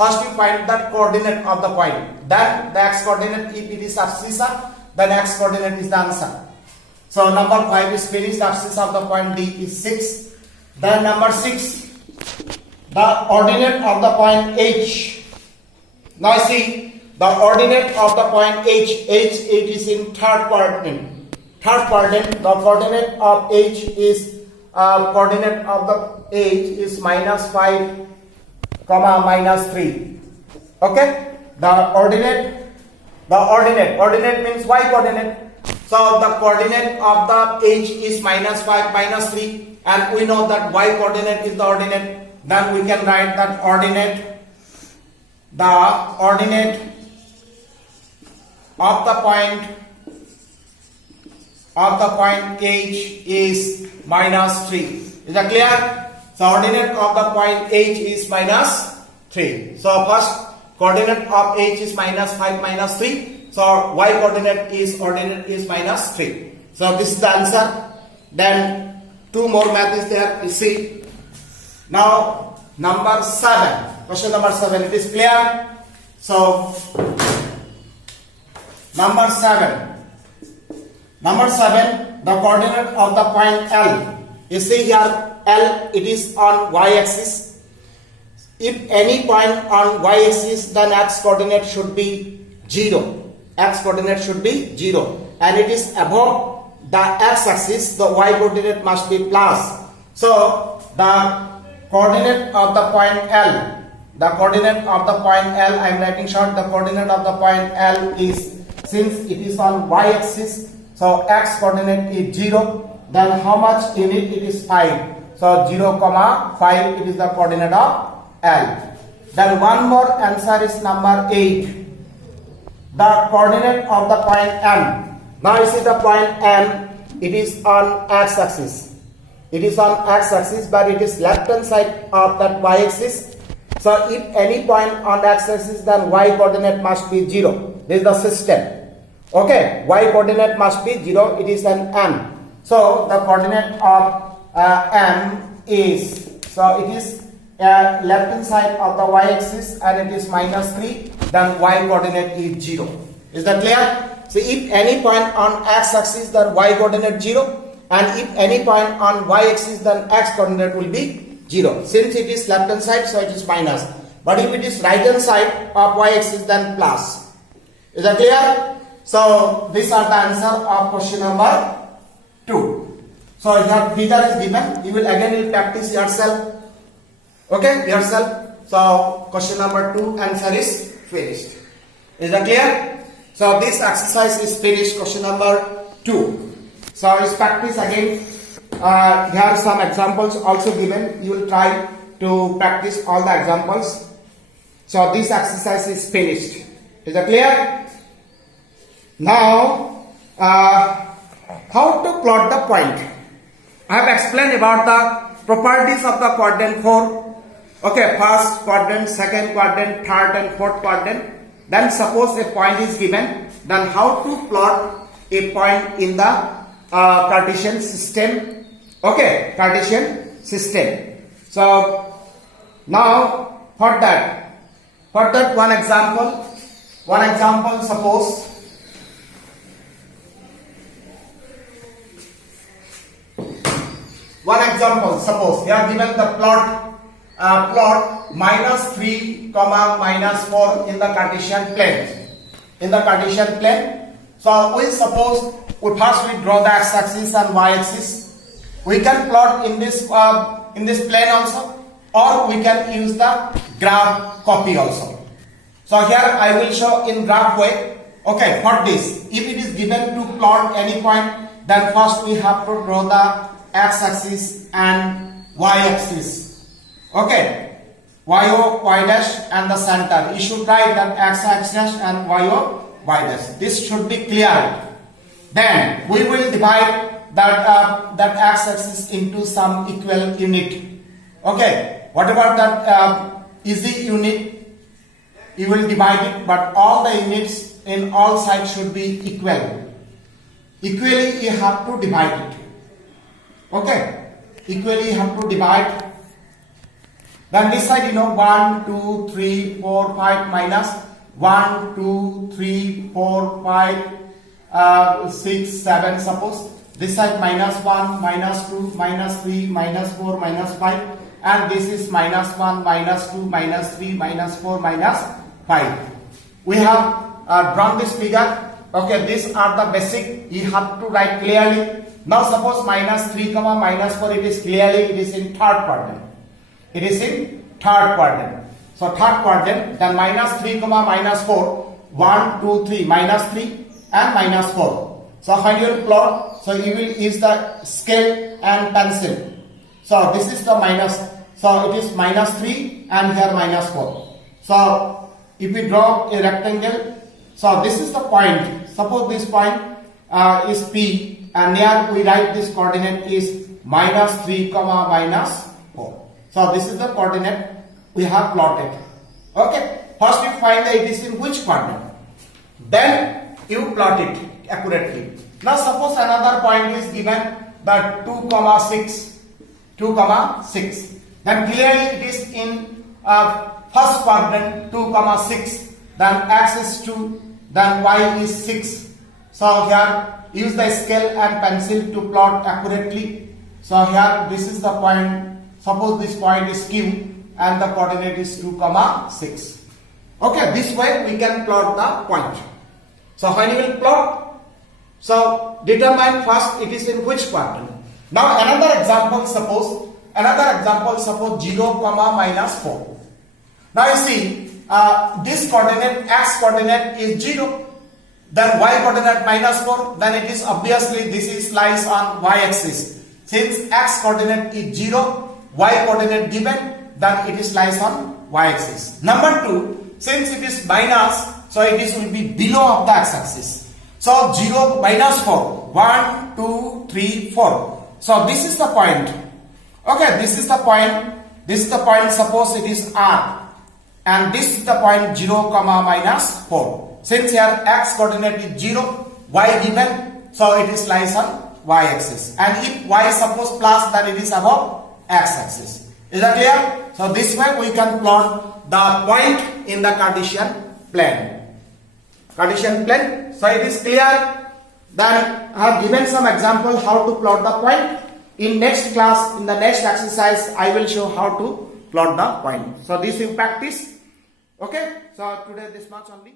First we find the coordinate of the point. Then the x coordinate, if it is abscissa, then x coordinate is the answer. So number 5 is finished. The abscissa of the point D is 6. Then number 6, the ordinate of the point H. Now see, the ordinate of the point H. It is in third quadrant. Third quadrant, the coordinate of H is minus 5, comma minus 3. Okay, the ordinate means y coordinate. So the coordinate of the H is minus 5, minus 3, and we know that y coordinate is the ordinate. Then we can write that the ordinate of the point H is minus 3. Is that clear? So ordinate of the point H is minus 3. So first coordinate of H is minus 5, minus 3. So y coordinate is minus 3. So this is the answer. Then two more math is there. You see. Now number 7. Question number 7. It is clear. So number 7. The coordinate of the point L. You see here L, it is on y-axis. If any point on y-axis, then x coordinate should be 0. X coordinate should be 0. And it is above the x-axis, the y coordinate must be plus. So the coordinate of the point L, I am writing short. The coordinate of the point L is, since it is on y-axis, so x coordinate is 0. Then how much in it? It is 5. So 0, 5, it is the coordinate of L. Then one more answer is number 8. The coordinate of the point M. Now you see the point M, it is on x-axis. It is on x-axis, but it is left hand side of that y-axis. So if any point on x-axis, then y coordinate must be 0. This is the system. Okay, y coordinate must be 0. It is an M. So the coordinate of M is, so it is left hand side of the y-axis and it is minus 3. Then y coordinate is 0. Is that clear? So if any point on x-axis, then y coordinate 0, and if any point on y-axis, then x coordinate will be 0. Since it is left hand side, so it is minus. But if it is right hand side of y-axis, then plus. Is that clear? So these are the answer of question number 2. So your figure is given. You will again practice yourself. Okay, yourself. So question number 2 answer is finished. Is that clear? So this exercise is finished. Question number 2. So let's practice again. Here are some examples also given. You will try to practice all the examples. So this exercise is finished. Is that clear? Now how to plot the point. I have explained about the properties of the quadrant 4. Okay, first quadrant, second quadrant, third and fourth quadrant. Then suppose a point is given, then how to plot a point in the Cartesian system. Okay, Cartesian system. So now for that one example suppose you are given the plot minus 3, minus 4 in the Cartesian plane. So we suppose we draw the x-axis and y-axis. We can plot in this plane also, or we can use the graph copy also. So here I will show in graph way. Okay, for this, if it is given to plot any point, then first we have to draw the x-axis and y-axis. Okay, y-o, y dash and the center. You should write that x-axis and y-o, y dash. This should be clear. Then we will divide that x-axis into some equal unit. Okay, whatever that easy unit, you will divide it, but all the units in all sides should be equal. Equally you have to divide it. Okay, equally you have to divide Then this side, 1, 2, 3, 4, 5 minus 1, 2, 3, 4, 5, 6, 7 suppose. This side minus 1, minus 2, minus 3, minus 4, minus 5, and this is minus 1, minus 2, minus 3, minus 4, minus 5. We have drawn this figure. Okay, these are the basic. You have to write clearly. Now suppose minus 3, minus 4, it is in third quadrant. It is in third quadrant. So third quadrant, then minus 3, minus 4, 1, 2, 3, minus 3 and minus 4. So when you will plot, so you will use the scale and pencil. So this is the minus, so it is minus 3 and here minus 4. So if we draw a rectangle, so this is the point. Suppose this point is P, and here we write this coordinate is minus 3, minus 4. So this is the coordinate we have plotted. Okay, first you find that it is in which quadrant. Then you plot it accurately. Now suppose another point is given that 2, 6. Then clearly it is in first quadrant 2, 6. Then x is 2. Then y is 6. So here use the scale and pencil to plot accurately. So here this is the point. Suppose this point is Q and the coordinate is 2, 6. Okay, this way we can plot the point. So when you will plot, so determine first it is in which quadrant. Now another example, suppose 0, minus 4. Now you see this coordinate, x coordinate is 0, then y coordinate minus 4, then it is obviously this is lies on y axis. Since x coordinate is 0, y coordinate given, then it is lies on y axis. Number 2, since it is minus, so it is will be below of the x axis. So 0 minus 4, 1, 2, 3, 4. So this is the point. Okay, this is the point. This is the point. Suppose it is R, and this is the point 0, minus 4. Since here x coordinate is 0, y given, so it is lies on y axis. And if y suppose plus, then it is above x axis. Is that clear? So this way we can plot the point in the Cartesian plane. Cartesian plane. So it is clear. Then I have given some example how to plot the point. In next class, in the next exercise, I will show how to plot the point. So this you practice. Okay. So today this much only.